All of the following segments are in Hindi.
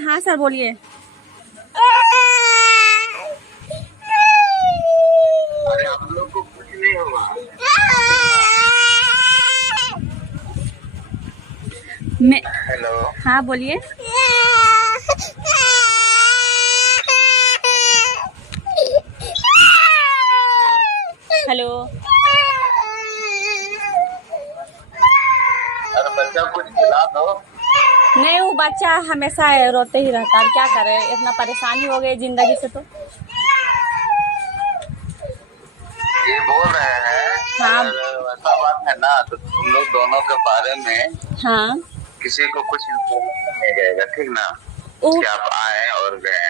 हाँ सर बोलिए। अरे हम लोग को कुछ नहीं होगा। मैं हेलो। हाँ बोलिए। हेलो। अरे बच्चा कुछ खिला दो। नहीं, वो बच्चा हमेशा रोते ही रहता है, क्या करे, इतना परेशानी हो गई जिंदगी से। तो ये बोल रहे हैं हाँ। अगर वैसा बात है ना तो तुम लोग दोनों के बारे में हाँ किसी को कुछ इन्फॉर्मेशन नहीं रहेगा, ठीक ना, वो कि आप आए और गए।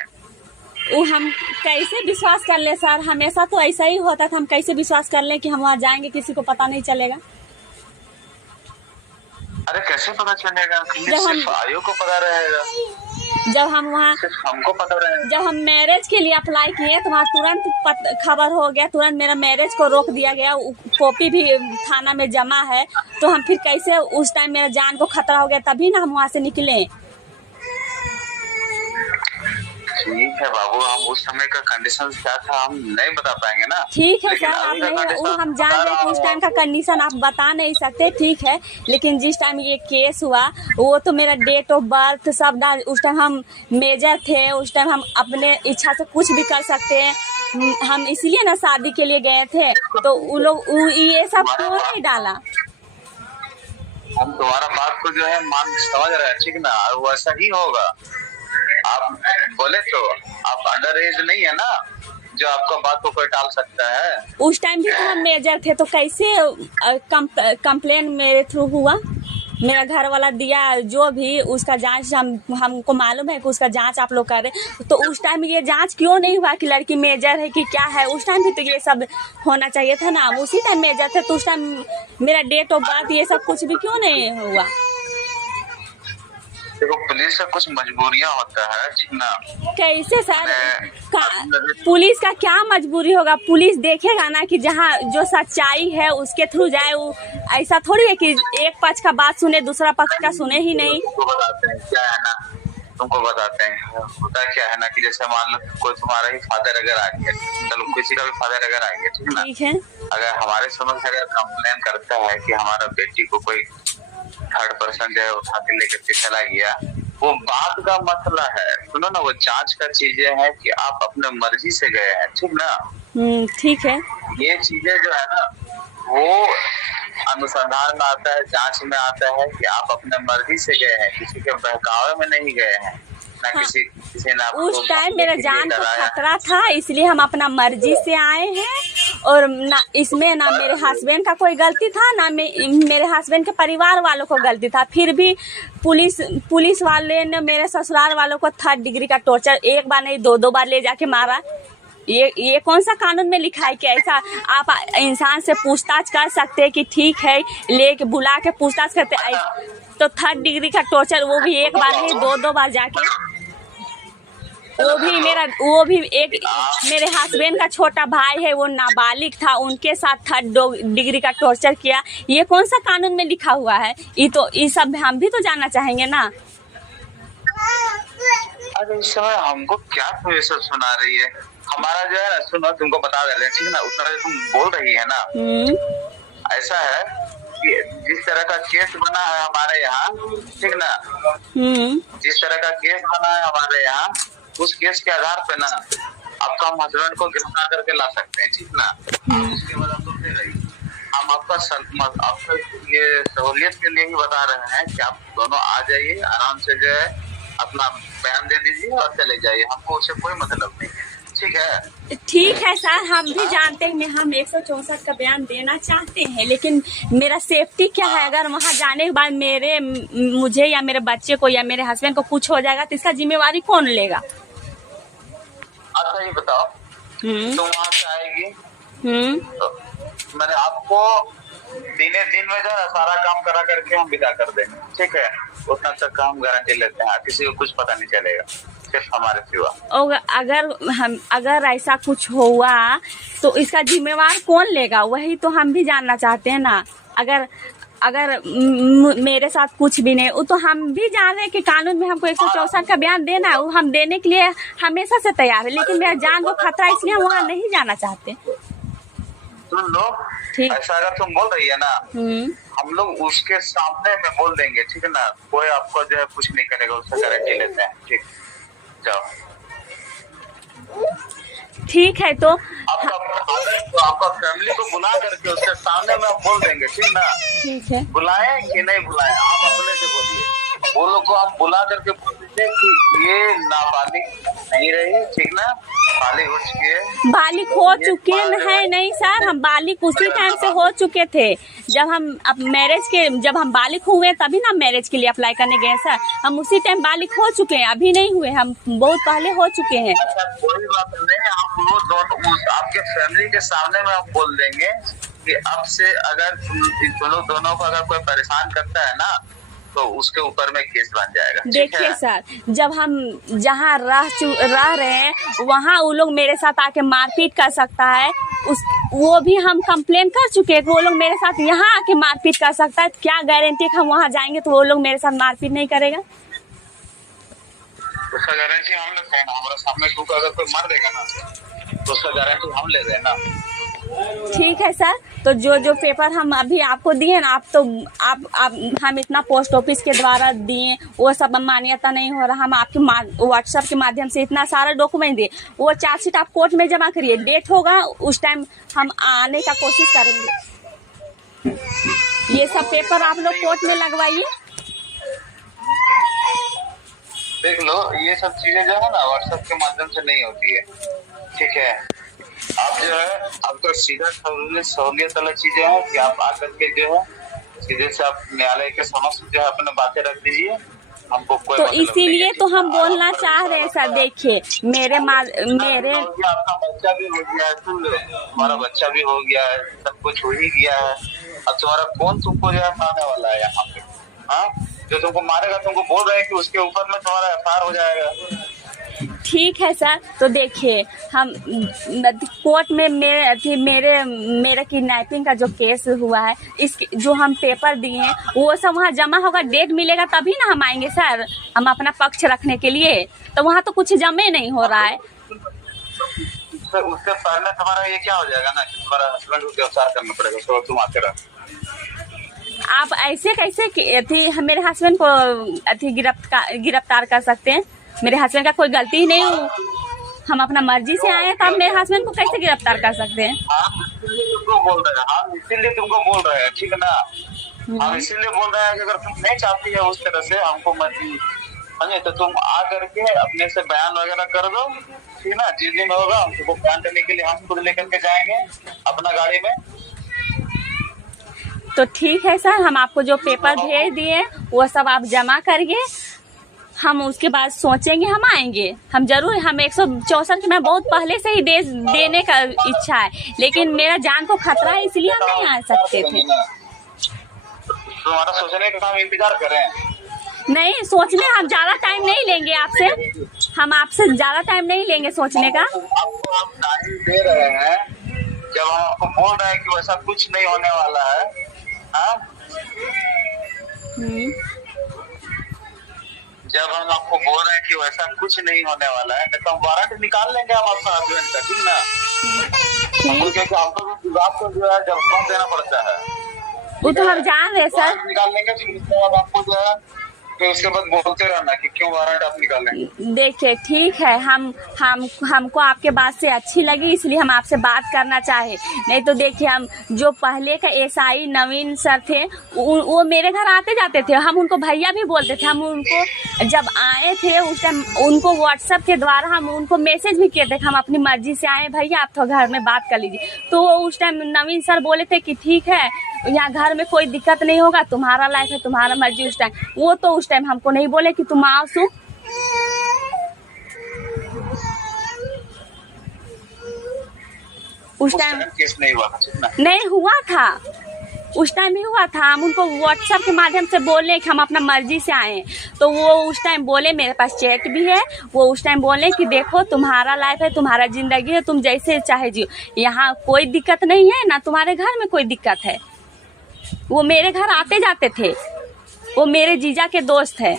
वो हम कैसे विश्वास कर ले सर, हमेशा तो ऐसा ही होता था, हम कैसे विश्वास कर ले कि हम वहाँ जाएंगे किसी को पता नहीं चलेगा। अरे कैसे पता चलेगा? जब हम सिर्फ आयु को पता रहेगा, जब हम वहाँ सिर्फ हमको पता रहेगा। जब हम मैरिज के लिए अप्लाई किए तो वहाँ तुरंत खबर हो गया, तुरंत मेरा मैरिज को रोक दिया गया, कॉपी भी थाना में जमा है। तो हम फिर कैसे, उस टाइम मेरा जान को खतरा हो गया, तभी ना हम वहाँ से निकले। ठीक है बाबू, हम उस समय का कंडीशन क्या था हम नहीं बता पाएंगे ना। ठीक है लेकिन सर, आप अभी का नहीं, वो कंडीशन हम जान गए कि उस टाइम का कंडीशन आप बता नहीं सकते, ठीक है। लेकिन जिस टाइम ये केस हुआ वो तो मेरा डेट ऑफ बर्थ सब डाल, उस टाइम हम मेजर थे, उस टाइम हम अपने इच्छा से कुछ भी कर सकते हैं। हम इसलिए ना शादी के लिए गए थे, तो वो लोग ये सब क्यों नहीं डाला। हम तुम्हारा बात को जो है मान समझ रहे हैं, ठीक ना, और वैसा ही होगा। आप बोले तो आप अंडर एज नहीं है ना, जो आपका बात को कोई टाल सकता है। उस टाइम भी तो हम मेजर थे, तो कैसे कंप्लेन मेरे थ्रू हुआ। मेरा घर वाला दिया जो भी उसका जांच, हमको मालूम है कि उसका जांच आप लोग कर रहे, तो उस टाइम ये जांच क्यों नहीं हुआ कि लड़की मेजर है कि क्या है। उस टाइम भी तो ये सब होना चाहिए था ना, हम उसी टाइम मेजर थे, तो उस टाइम मेरा डेट ऑफ बर्थ ये सब कुछ भी क्यों नहीं हुआ। देखो पुलिस का कुछ मजबूरियां होता है, ठीक ना। कैसे सर, पुलिस का क्या मजबूरी होगा। पुलिस देखेगा ना कि जहाँ जो सच्चाई है उसके थ्रू जाए। वो ऐसा थोड़ी है कि एक पक्ष का बात सुने दूसरा पक्ष का सुने ही नहीं। तुमको बताते हैं क्या है ना, तुमको बताते हैं होता क्या है ना, कि जैसे मान लो कोई तुम्हारा ही फादर अगर आ गया, चलो किसी का भी फादर अगर आ गया, ठीक ना, ठीक है। अगर हमारे समझ अगर कंप्लेन करता है कि हमारा बेटी को कोई थर्ड पर्सन जो है उठा के लेकर के चला गया, वो बात का मसला है, सुनो ना, वो जांच का चीजें हैं कि आप अपने मर्जी से गए हैं, ठीक ना। ठीक है। ये चीजें जो है ना वो अनुसंधान में आता है, जांच में आता है कि आप अपने मर्जी से गए हैं, किसी के बहकावे में नहीं गए हैं ना। हाँ। किसी ने उस टाइम मेरा जान को खतरा था, इसलिए हम अपना मर्जी से आए हैं। और ना इसमें ना मेरे हस्बैंड का कोई गलती था, ना मेरे हस्बैंड के परिवार वालों को गलती था। फिर भी पुलिस वाले ने मेरे ससुराल वालों को 3rd डिग्री का टॉर्चर, एक बार नहीं 2 बार ले जाके मारा। ये कौन सा कानून में लिखा है कि ऐसा आप इंसान से पूछताछ कर सकते हैं कि ठीक है, लेके बुला के पूछताछ करते। तो 3rd डिग्री का टॉर्चर, वो भी एक बार नहीं 2 बार जाके। वो भी एक मेरे हस्बैंड का छोटा भाई है, वो नाबालिग था, उनके साथ 3rd डिग्री का टॉर्चर किया। ये कौन सा कानून में लिखा हुआ है। ये सब हम भी तो जानना चाहेंगे ना। अरे इस समय हमको क्या तुम ये सब सुना रही है। हमारा जो है ना, सुनो तुमको बता दे रहे, ठीक ना, उतना जो तुम बोल रही है ना, ऐसा है कि जिस तरह का केस बना है हमारे यहाँ, ठीक ना, जिस तरह का केस बना है हमारे यहाँ, उस केस के आधार पे ना आपका हम हस्बैंड को गिरफ्तार करके ला सकते हैं, ठीक ना। उसके बाद आप सुनते रहिए, हम आपका ये सहूलियत के लिए ही बता रहे हैं कि आप दोनों आ जाइए, आराम से जो है अपना बयान दे दीजिए और चले जाइए, हमको उससे कोई मतलब नहीं है, ठीक है। ठीक है सर, हम भी जानते हैं, हम 164 का बयान देना चाहते हैं, लेकिन मेरा सेफ्टी क्या है। अगर वहाँ जाने के बाद मुझे या मेरे बच्चे को या मेरे हस्बैंड को कुछ हो जाएगा तो इसका जिम्मेवारी कौन लेगा। अच्छा ये बताओ, तुम वहाँ से आएगी तो मैंने आपको दिन में जो है सारा काम करा करके हम विदा कर देंगे, ठीक है। उतना तक का हम गारंटी लेते हैं, किसी को कुछ पता नहीं चलेगा, सिर्फ हमारे सिवा। और अगर ऐसा कुछ हुआ तो इसका जिम्मेवार कौन लेगा, वही तो हम भी जानना चाहते हैं ना। अगर अगर मेरे साथ कुछ भी नहीं, वो तो हम भी जान रहे हैं कि कानून में हमको 164 का बयान देना है, वो हम देने के लिए हमेशा से तैयार है, लेकिन मेरा जान को खतरा है, इसलिए हम वहाँ नहीं जाना चाहते। सुन लो, ठीक। ऐसा अगर तुम बोल रही है ना, हम लोग उसके सामने में बोल देंगे, ठीक है ना, कोई आपको जो है कुछ नहीं करेगा, उससे गारंटी लेते हैं। ठीक, जाओ। ठीक है, तो आपका फैमिली को बुला करके उसके सामने में हम बोल देंगे, ठीक ना। ठीक है, बुलाएं कि नहीं बुलाएं, आप अपने से बोलिए। वो लोग को आप बुला करके बोल दीजिए कि ये नाबालिग नहीं रही, ठीक ना, बालिग हो चुकी है। बालिग हो चुके हैं नहीं सर, हम बालिग उसी टाइम से हो चुके थे जब हम जब हम बालिग हुए तभी ना मैरिज के लिए अप्लाई करने गए सर। हम उसी टाइम बालिग हो चुके हैं, अभी नहीं हुए, हम बहुत पहले हो चुके हैं। अच्छा, कोई बात नहीं, हम लोग दोनों आपके फैमिली के सामने में हम बोल देंगे कि अब से अगर दोनों को अगर कोई परेशान करता है ना, तो उसके ऊपर में केस बन जाएगा। देखिए सर, जब हम जहाँ रह रहे हैं वहाँ वो लोग मेरे साथ आके मारपीट कर सकता है, वो भी हम कंप्लेन कर चुके हैं कि वो लोग मेरे साथ यहाँ आके मारपीट कर सकता है। क्या गारंटी है कि हम वहाँ जाएंगे तो वो लोग मेरे साथ मारपीट नहीं करेगा? उसका गारंटी हम लेते हैं ना, हमारे सामने क्योंकि अगर कोई मार देगा ना तो उसका गारंटी हम ले देना। ठीक है सर, तो जो पेपर हम अभी आपको दिए ना, हम इतना पोस्ट ऑफिस के द्वारा दिए, वो सब मान्यता नहीं हो रहा। हम आपके व्हाट्सएप के माध्यम से इतना सारा डॉक्यूमेंट दिए, वो चार्जशीट आप कोर्ट में जमा करिए, डेट होगा उस टाइम हम आने का कोशिश करेंगे। ये सब पेपर आप लोग कोर्ट में लगवाइए। देख लो, ये सब चीजें जो है ना व्हाट्सएप के माध्यम से नहीं होती है, ठीक है। आप जो है आपका सीधा सहूलियत वाला चीजें है कि आप आकर के जो है सीधे से आप न्यायालय के समक्ष जो है अपने बातें रख दीजिए, हमको कोई तो इसीलिए तो हम बोलना चाह रहे हैं सर। देखिए मेरे आपका बच्चा भी हो गया है, सुन लो, हमारा बच्चा भी हो गया है, सब कुछ हो ही गया है। अब तुम्हारा कौन तुमको जो है मारने वाला है यहाँ पे? हाँ, जो तुमको मारेगा तुमको बोल रहे हैं कि उसके ऊपर में तुम्हारा एफआईआर हो जाएगा। ठीक है सर, तो देखिए हम कोर्ट में मेरे किडनैपिंग का जो केस हुआ है, इस जो हम पेपर दिए हैं वो सब वहाँ जमा होगा, डेट मिलेगा तभी ना हम आएंगे सर, हम अपना पक्ष रखने के लिए। तो वहाँ तो कुछ जमे नहीं हो रहा है। तो उसके पहले तुम्हारा ये क्या हो जाएगा ना, तुम्हारा हस्बैंड को गिरफ्तार करना पड़ेगा, तो तुम आते रहो। आप ऐसे कैसे मेरे हस्बैंड को गिरफ्तार कर सकते हैं? मेरे हस्बैंड का कोई गलती ही नहीं, हम अपना मर्जी से आए हैं, तो आप मेरे हस्बैंड को कैसे गिरफ्तार कर सकते हैं? हम इसीलिए तुमको बोल रहे हैं, ठीक है ना। हम इसीलिए बोल रहे हैं कि अगर तुम नहीं चाहती है उस तरह से हमको मर्जी, तो तुम आ करके अपने से बयान वगैरह कर दो, ठीक है ना। जिस दिन होगा हमको बयान करने के लिए हम खुद लेकर के जाएंगे अपना गाड़ी में। तो ठीक है सर, हम आपको जो पेपर भेज दिए वो सब आप जमा करिए, हम उसके बाद सोचेंगे, हम आएंगे, हम जरूर। हम 164 की मैं बहुत पहले से ही देने का इच्छा है, लेकिन मेरा जान को खतरा है, इसलिए हम नहीं आ सकते थे। तुम्हारा सोचने का हम इंतजार कर रहे हैं। नहीं, सोचने हम ज्यादा टाइम नहीं लेंगे आपसे, हम आपसे ज्यादा टाइम नहीं लेंगे सोचने का। आपको हम टाइम दे रहे हैं, जब हम आपको बोल रहे हैं कि वैसा कुछ नहीं होने वाला है। जब हम आपको बोल रहे हैं कि वैसा कुछ नहीं होने वाला है, तो हम वारंट निकाल लेंगे हम आपका हस्बैंड का, ठीक ना। क्योंकि हमको आपको जो है जवाब देना पड़ता है, वो तो हम जान रहे सर। निकाल लेंगे, फिर आपको जो है तो उसके बाद बोलते रहना कि क्यों वारंट आप निकालेंगे। देखिए ठीक है, हमको आपके बात से अच्छी लगी, इसलिए हम आपसे बात करना चाहे। नहीं तो देखिए, हम जो पहले का एसआई नवीन सर थे, वो मेरे घर आते जाते थे, हम उनको भैया भी बोलते थे। हम उनको जब आए थे उस टाइम उनको व्हाट्सएप के द्वारा हम उनको मैसेज भी किए थे कि हम अपनी मर्जी से आए भैया, आप तो घर में बात कर लीजिए। तो उस टाइम नवीन सर बोले थे कि ठीक है, यहाँ घर में कोई दिक्कत नहीं होगा, तुम्हारा लाइफ है, तुम्हारा मर्जी। उस टाइम वो तो उस टाइम हमको नहीं बोले कि तुम आओ सो। उस टाइम केस नहीं हुआ था, नहीं हुआ था, उस टाइम ही हुआ था। हम उनको व्हाट्सएप के माध्यम से बोले कि हम अपना मर्जी से आए, तो वो उस टाइम बोले, मेरे पास चैट भी है, वो उस टाइम बोले कि देखो तुम्हारा लाइफ है, तुम्हारा जिंदगी है, तुम जैसे चाहे जियो, यहाँ कोई दिक्कत नहीं है ना, तुम्हारे घर में कोई दिक्कत है। वो मेरे घर आते जाते थे, वो मेरे जीजा के दोस्त है।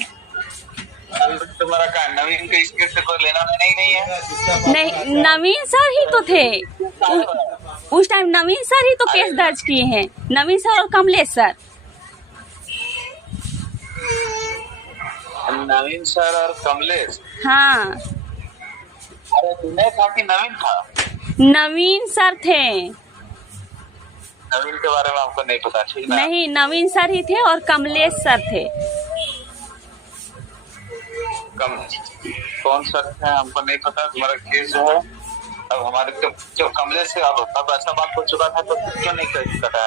तुम्हारा क्या नवीन के इस केस से कोई लेना नहीं है? नहीं, नवीन सर ही तो थे उस टाइम, नवीन सर ही तो केस दर्ज किए हैं, नवीन सर और कमलेश सर। नवीन सर और कमलेश? हाँ। अरे तुम्हें था कि नवीन था? नवीन सर थे। नवीन के बारे में आपको नहीं पता? ठीक ना? नहीं, नवीन सर ही थे और कमलेश सर थे। कौन सर थे हमको नहीं पता। तुम्हारा केस जो है अब हमारे जो कमलेश से अब ऐसा बात हो चुका था तो क्यों नहीं कटा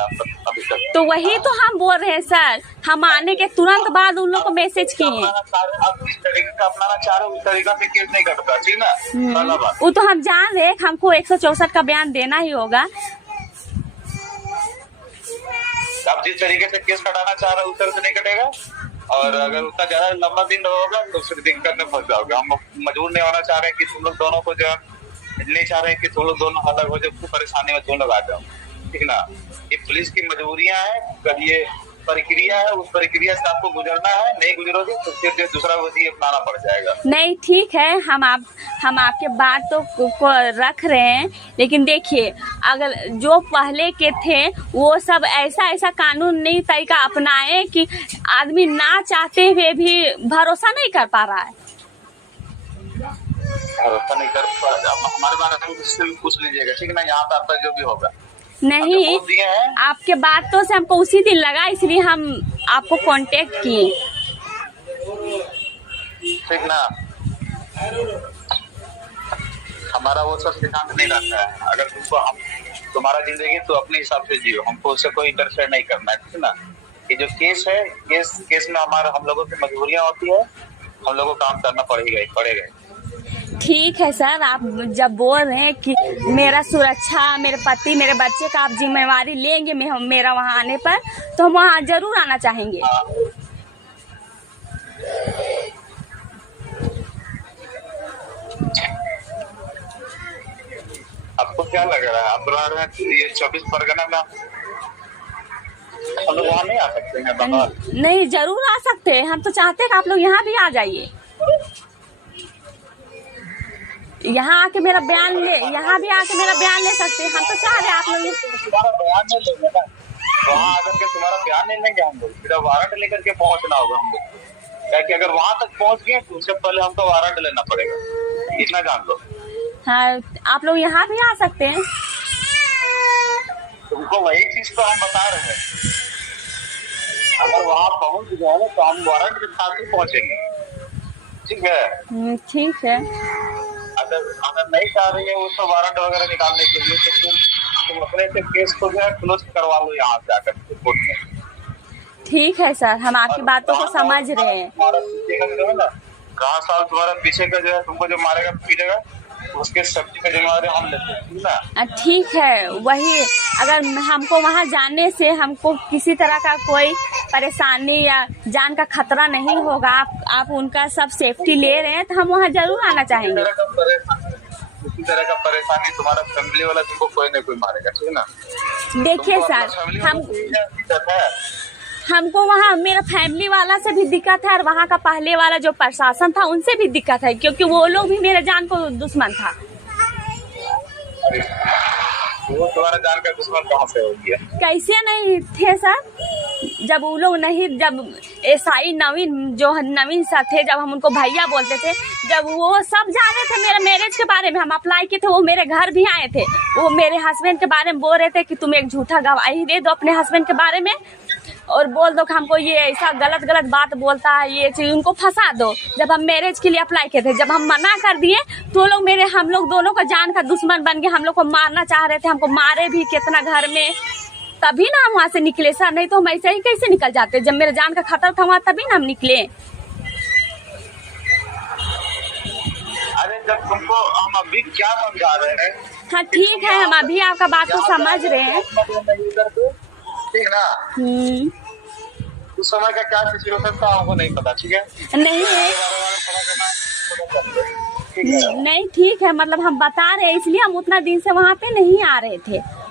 अभी तक? तो वही तो हम बोल रहे हैं सर, हम आने के तुरंत बाद उन लोग को मैसेज किए। आप जिस तरीके का अपनाना चाह रहे हो उस तरीका से केस नहीं कटता, ठीक ना? पहला बात वो तो हम जान रहे, हमको 164 का बयान देना ही होगा। आप जिस तरीके से केस कटाना चाह रहे हो उस तरह से नहीं कटेगा, और अगर उतना ज्यादा लंबा दिन होगा तो फिर दिक्कत में फंस जाओगे। हम मजबूर नहीं होना चाह रहे हैं कि तुम लोग दोनों को जो नहीं चाह रहे हैं कि तुम लोग दोनों अलग हो जाओ, परेशानी में तुम लोग आ जाओ, ठीक ना? ये पुलिस की मजबूरियां हैं, कभी ये प्रक्रिया है, उस प्रक्रिया से आपको गुजरना है। नहीं गुजरोगे तो फिर दूसरा विधि अपनाना पड़ जाएगा। नहीं, ठीक है, हम आपके बात को रख रहे हैं, लेकिन देखिए अगर जो पहले के थे वो सब ऐसा कानून नहीं तरीका अपनाए कि आदमी ना चाहते हुए भी भरोसा नहीं कर पा रहा है। भरोसा नहीं कर पा रहा, हमारे बारे में किसी भी पूछ लीजिएगा, ठीक ना? यहाँ पे आपका जो भी होगा नहीं, आपके बातों से हमको उसी दिन लगा, इसलिए हम आपको कांटेक्ट किए, ठीक ना? हमारा वो सब सिद्धांत नहीं रहता है। अगर तुमको हम तुम्हारा जिंदगी तो अपने हिसाब से जियो, हमको उससे कोई इंटरफेयर नहीं करना है, ठीक ना? ये जो केस है, केस में हम लोगों की मजबूरियां होती है, हम लोगों को काम करना पड़ेगा। ठीक है सर, आप जब बोल रहे हैं कि मेरा सुरक्षा, मेरे पति, मेरे बच्चे का आप जिम्मेवारी लेंगे मेरा वहाँ आने पर, तो हम वहाँ जरूर आना चाहेंगे। आपको क्या लग रहा है? आप बता रहे हैं ये 24 परगना में हम लोग वहाँ नहीं आ सकते हैं? बंगाल नहीं, जरूर आ सकते हैं। हम तो चाहते हैं कि आप लोग यहाँ भी आ जाइए, यहाँ आके मेरा बयान ले, यहाँ भी आके मेरा बयान ले सकते हैं। हम तो चाह रहे हैं आप लोग तुम्हारा बयान नहीं लेंगे ना, वहाँ आकर के तुम्हारा बयान नहीं लेंगे हम लोग, फिर वारंट लेकर के पहुँचना होगा हम लोग, क्योंकि अगर वहाँ तक पहुँच गए तो उससे पहले हमको वारंट लेना पड़ेगा, इतना जान लो। हाँ, आप लोग यहाँ भी आ सकते हैं। तुमको वही चीज तो हम बता रहे हैं, अगर वहाँ पहुँच गए ना तो हम वारंट के साथ ही पहुँचेंगे, ठीक है? ठीक है। अगर नहीं चाह रही है वो तो वारंट वगैरह निकालने के लिए, तो फिर तुम अपने से केस को जो है क्लोज करवा लो यहाँ से आकर कोर्ट में। ठीक है सर, हम आपकी बातों को समझ रहे हैं। कहाँ साल तुम्हारा पीछे का जो है तुमको जो मारेगा पीटेगा उसके सब्जी का जिम्मेवारी हम लेते हैं, ठीक ना? ठीक है, वही अगर हमको वहाँ जाने से हमको किसी तरह का कोई परेशानी या जान का खतरा नहीं होगा, आप उनका सब सेफ्टी ले रहे हैं, तो हम वहाँ जरूर आना चाहेंगे। किसी तरह का परेशानी तुम्हारा फैमिली वाला तुमको कोई न कोई मारेगा, ठीक ना? देखिए सर, हमको वहाँ मेरा फैमिली वाला से भी दिक्कत है और वहाँ का पहले वाला जो प्रशासन था उनसे भी दिक्कत है, क्योंकि वो लोग भी मेरे जान को दुश्मन था। वो तुम्हारा जान का दुश्मन कहाँ से हो गया? कैसे नहीं थे सर, जब वो लोग नहीं, जब एसआई नवीन सर थे, जब हम उनको भैया बोलते थे, जब वो सब जाने थे मेरे मैरिज के बारे में, हम अप्लाई किए थे, वो मेरे घर भी आए थे, वो मेरे हस्बैंड के बारे में बोल रहे थे कि तुम एक झूठा गवाही दे दो अपने हस्बैंड के बारे में और बोल दो कि हमको ये ऐसा गलत बात बोलता है, ये चीज उनको फंसा दो। जब हम मैरिज के लिए अप्लाई किए थे, जब हम मना कर दिए तो लोग हम लोग दोनों का जान का दुश्मन बन गए, हम लोग को मारना चाह रहे थे, हमको मारे भी कितना घर में, तभी ना हम वहाँ से निकले सर, नहीं तो हम ऐसे ही कैसे निकल जाते? जब मेरे जान का खतरा था वहाँ तभी ना हम निकले। अरे जब तुमको हम अभी क्या समझा रहे हैं? हाँ ठीक है, हम अभी आपका बात को समझ रहे हैं, ठीक ना? उस समय का क्या सिचुएशन था हमको नहीं पता, ठीक है? नहीं नहीं, ठीक है, मतलब हम बता रहे हैं, इसलिए हम उतना दिन से वहाँ पे नहीं आ रहे थे।